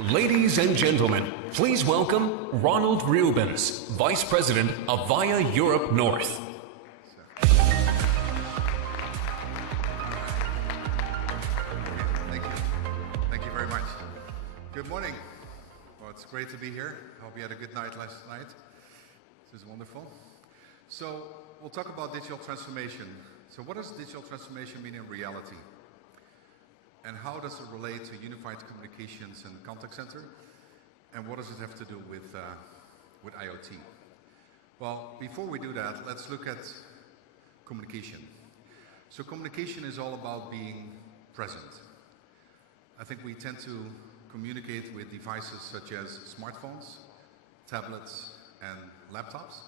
Ladies and gentlemen, please welcome Ronald Rubens, Vice President of Avaya Europe North. Thank you. Thank you very much. Good morning. Well, it's great to be here. I hope you had a good night last night. This is wonderful. So we'll talk about digital transformation. So what does digital transformation mean in reality? And how does it relate to unified communications and contact center? And what does it have to do with IoT? Well, before we do that, let's look at communication. So communication is all about being present. I think we tend to communicate with devices such as smartphones, tablets, and laptops.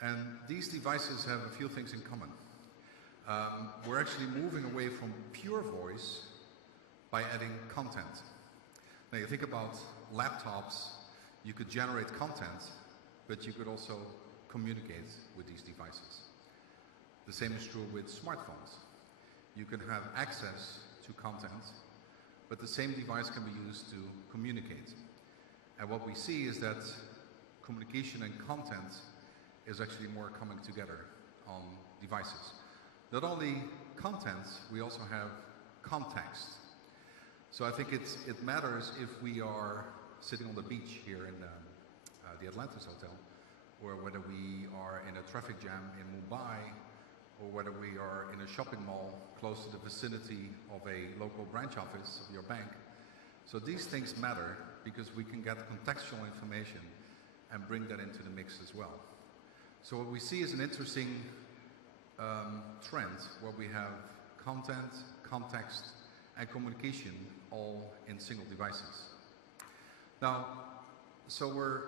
And these devices have a few things in common. We're actually moving away from pure voice by adding content. Now you think about laptops, you could generate content, but you could also communicate with these devices. The same is true with smartphones. You can have access to content, but the same device can be used to communicate. And what we see is that communication and content is actually more coming together on devices. Not only content, we also have context. So I think it matters if we are sitting on the beach here in the Atlantis Hotel, or whether we are in a traffic jam in Mumbai, or whether we are in a shopping mall close to the vicinity of a local branch office of your bank. So these things matter because we can get contextual information and bring that into the mix as well. So what we see is an interesting trend where we have content, context, and communication all in single devices. Now, so we're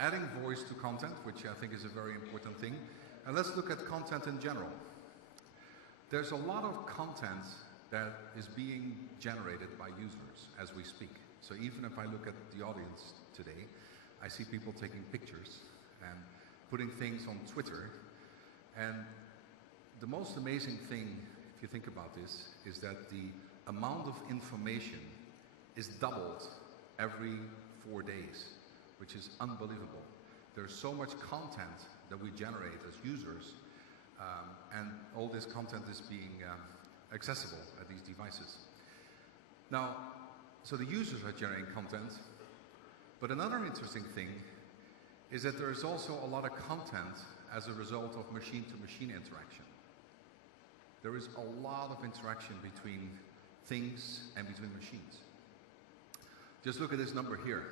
adding voice to content, which I think is a very important thing. And let's look at content in general. There's a lot of content that is being generated by users as we speak. So even if I look at the audience today, I see people taking pictures and putting things on Twitter. And the most amazing thing, if you think about this, is that the amount of information is doubled every 4 days, which is unbelievable. There's so much content that we generate as users, and all this content is being accessible at these devices. Now, so the users are generating content, but another interesting thing is that there is also a lot of content as a result of machine-to-machine interaction. There is a lot of interaction between things and between machines. Just look at this number here,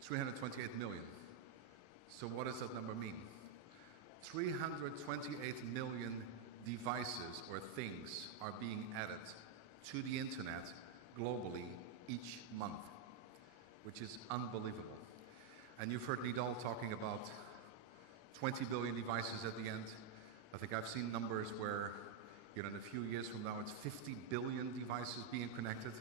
328 million. So what does that number mean? 328 million devices or things are being added to the internet globally each month, which is unbelievable. And you've heard Nidal talking about 20 billion devices at the end. I think I've seen numbers where, in a few years from now, it's 50 billion devices being connected.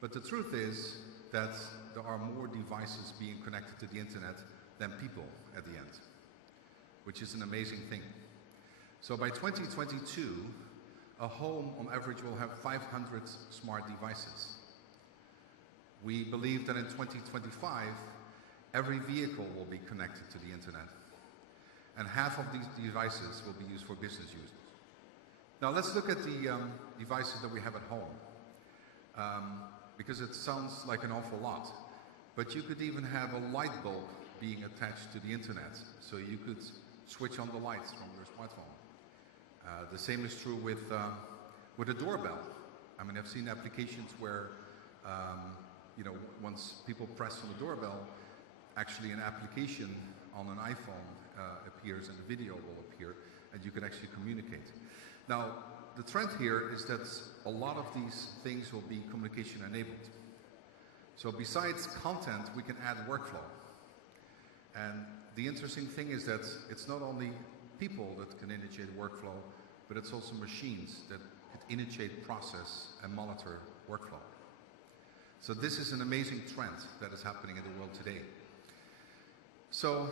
But the truth is that there are more devices being connected to the internet than people at the end, which is an amazing thing. So by 2022, a home on average will have 500 smart devices. We believe that in 2025, every vehicle will be connected to the internet. And half of these devices will be used for business users. Now let's look at the devices that we have at home, because it sounds like an awful lot. But you could even have a light bulb being attached to the internet, so you could switch on the lights from your smartphone. The same is true with a doorbell. I mean, I've seen applications where, once people press on the doorbell, actually an application on an iPhone appears and a video will appear, and you can actually communicate. Now, the trend here is that a lot of these things will be communication enabled. So besides content, we can add workflow. And the interesting thing is that it's not only people that can initiate workflow, but it's also machines that could initiate, process, and monitor workflow. So this is an amazing trend that is happening in the world today. So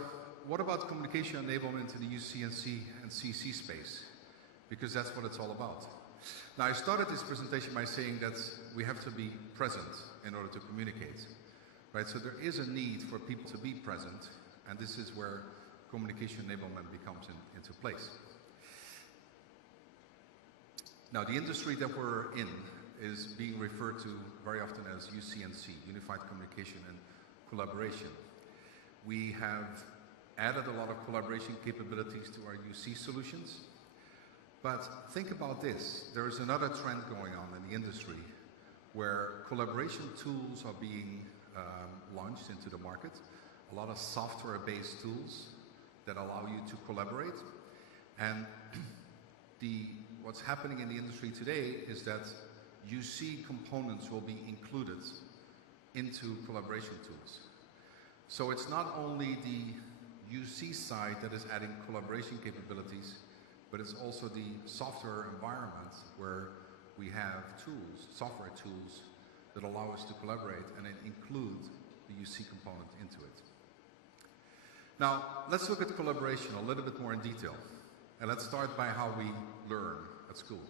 what about communication enablement in the UC&C and CC space? Because that's what it's all about. Now, I started this presentation by saying that we have to be present in order to communicate. right? So there is a need for people to be present, and this is where communication enablement becomes into place. Now, the industry that we're in is being referred to very often as UC&C, Unified Communication and Collaboration. We have added a lot of collaboration capabilities to our UC solutions, but think about this. There is another trend going on in the industry where collaboration tools are being launched into the market, a lot of software-based tools that allow you to collaborate. And what's happening in the industry today is that UC components will be included into collaboration tools. So it's not only the UC side that is adding collaboration capabilities, but it's also the software environment where we have tools, software tools, that allow us to collaborate and then include the UC component into it. Now, let's look at collaboration a little bit more in detail. And let's start by how we learn at school.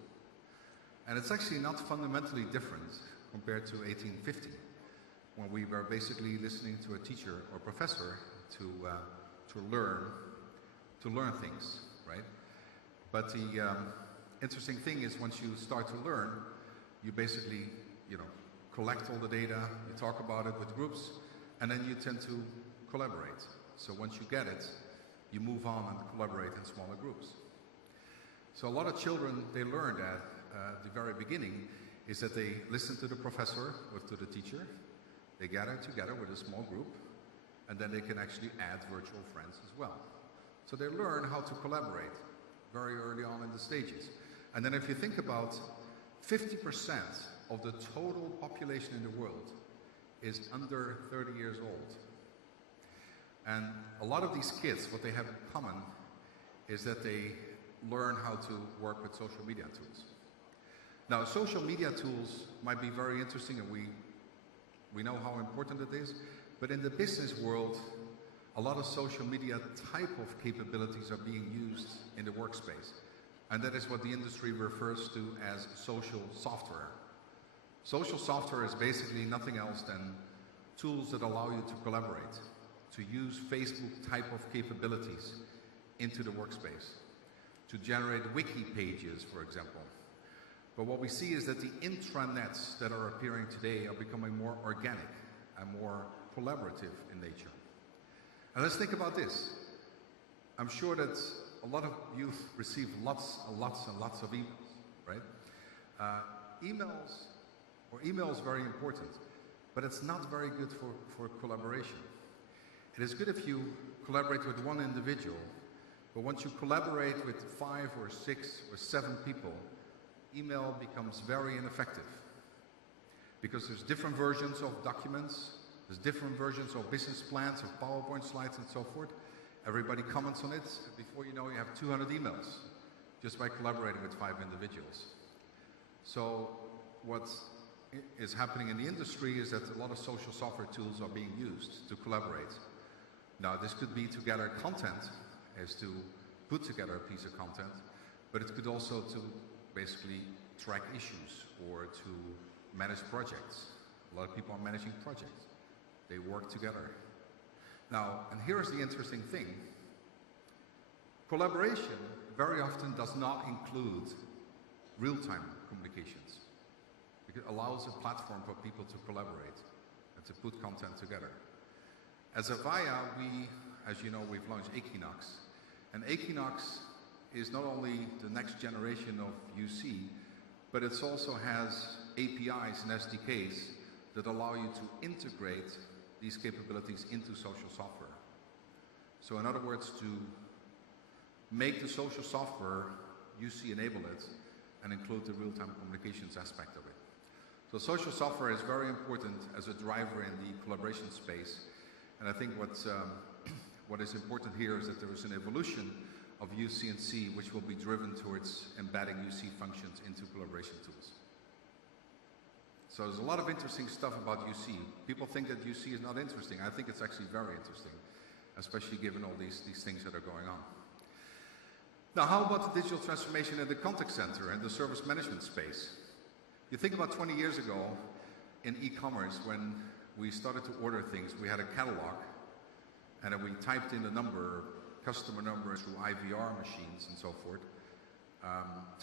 And it's actually not fundamentally different compared to 1850, when we were basically listening to a teacher or professor to learn things, right? But the interesting thing is, once you start to learn, you basically, collect all the data, you talk about it with groups, and then you tend to collaborate. So once you get it, you move on and collaborate in smaller groups. So a lot of children, they learned at the very beginning is that they listen to the professor or to the teacher, they gather together with a small group, and then they can actually add virtual friends as well. So they learn how to collaborate very early on in the stages. And then if you think about 50% of the total population in the world is under 30 years old. And a lot of these kids, what they have in common is that they learn how to work with social media tools. Now, social media tools might be very interesting, and we know how important it is, but in the business world, a lot of social media type of capabilities are being used in the workspace. And that is what the industry refers to as social software. Social software is basically nothing else than tools that allow you to collaborate, to use Facebook type of capabilities into the workspace, to generate wiki pages, for example. But what we see is that the intranets that are appearing today are becoming more organic and more collaborative in nature. And let's think about this. I'm sure that a lot of youth receive lots and lots and lots of emails, right? Email is very important, but it's not very good for collaboration. It is good if you collaborate with one individual, but once you collaborate with 5 or 6 or 7 people, email becomes very ineffective. Because there's different versions of documents, there's different versions of business plans, of PowerPoint slides and so forth. Everybody comments on it. Before you know, you have 200 emails just by collaborating with 5 individuals. So what is happening in the industry is that a lot of social software tools are being used to collaborate. Now, this could be to gather content, as to put together a piece of content, but it could also to basically track issues or to manage projects. A lot of people are managing projects. They work together. Now, and here's the interesting thing. Collaboration very often does not include real-time communications. It allows a platform for people to collaborate and to put content together. As Avaya, as you know, we've launched Equinox. And Equinox is not only the next generation of UC, but it also has APIs and SDKs that allow you to integrate these capabilities into social software. So in other words, to make the social software UC enable it and include the real-time communications aspect of it. So social software is very important as a driver in the collaboration space. And I think what is important here is that there is an evolution of UC&C which will be driven towards embedding UC functions into collaboration tools. So there's a lot of interesting stuff about UC. People think that UC is not interesting. I think it's actually very interesting, especially given all these things that are going on. Now, how about the digital transformation in the contact center and the service management space? You think about 20 years ago in e-commerce when we started to order things. We had a catalog, and then we typed in the number, customer number through IVR machines and so forth.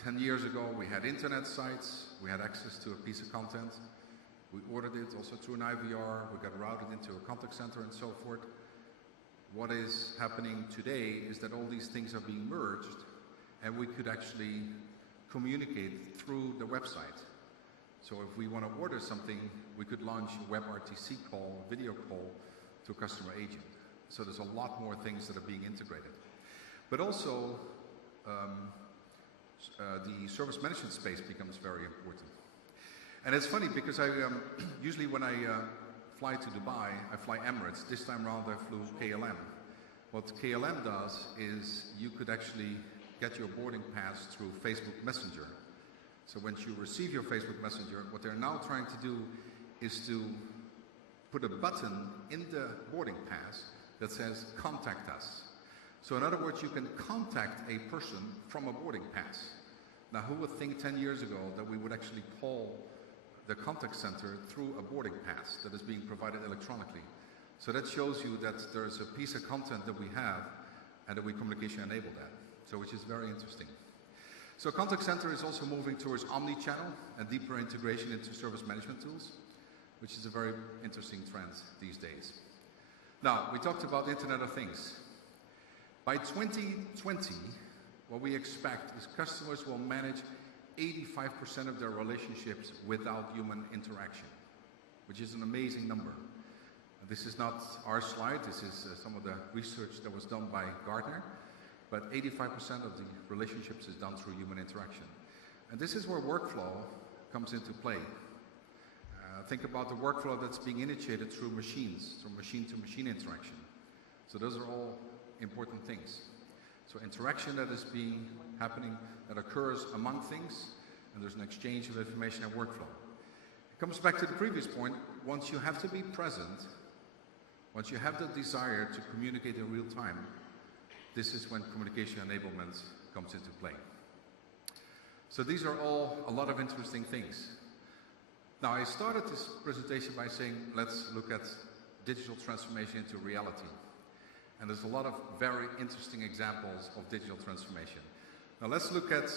10 years ago, we had internet sites. We had access to a piece of content. We ordered it also through an IVR. We got routed into a contact center and so forth. What is happening today is that all these things are being merged, and we could actually communicate through the website. So if we want to order something, we could launch a WebRTC call, video call to a customer agent. So there's a lot more things that are being integrated. But also, the service management space becomes very important. And it's funny because I usually when I fly to Dubai, I fly Emirates. This time around I flew KLM. What KLM does is you could actually get your boarding pass through Facebook Messenger. So once you receive your Facebook Messenger, what they're now trying to do is to put a button in the boarding pass that says contact us. So in other words, you can contact a person from a boarding pass. Now who would think 10 years ago that we would actually call the contact center through a boarding pass that is being provided electronically? So that shows you that there's a piece of content that we have and that we communication enable that. So which is very interesting. So contact center is also moving towards omni-channel and deeper integration into service management tools, which is a very interesting trend these days. Now, we talked about Internet of Things. By 2020, what we expect is customers will manage 85% of their relationships without human interaction, which is an amazing number. This is not our slide, this is some of the research that was done by Gartner, but 85% of the relationships is done through human interaction. And this is where workflow comes into play. Think about the workflow that's being initiated through machines, through machine-to-machine interaction. So those are all important things. So interaction that is happening, that occurs among things, and there's an exchange of information and workflow. It comes back to the previous point. Once you have to be present, once you have the desire to communicate in real time, this is when communication enablement comes into play. So these are all a lot of interesting things. Now, I started this presentation by saying, let's look at digital transformation into reality. And there's a lot of very interesting examples of digital transformation. Now, let's look at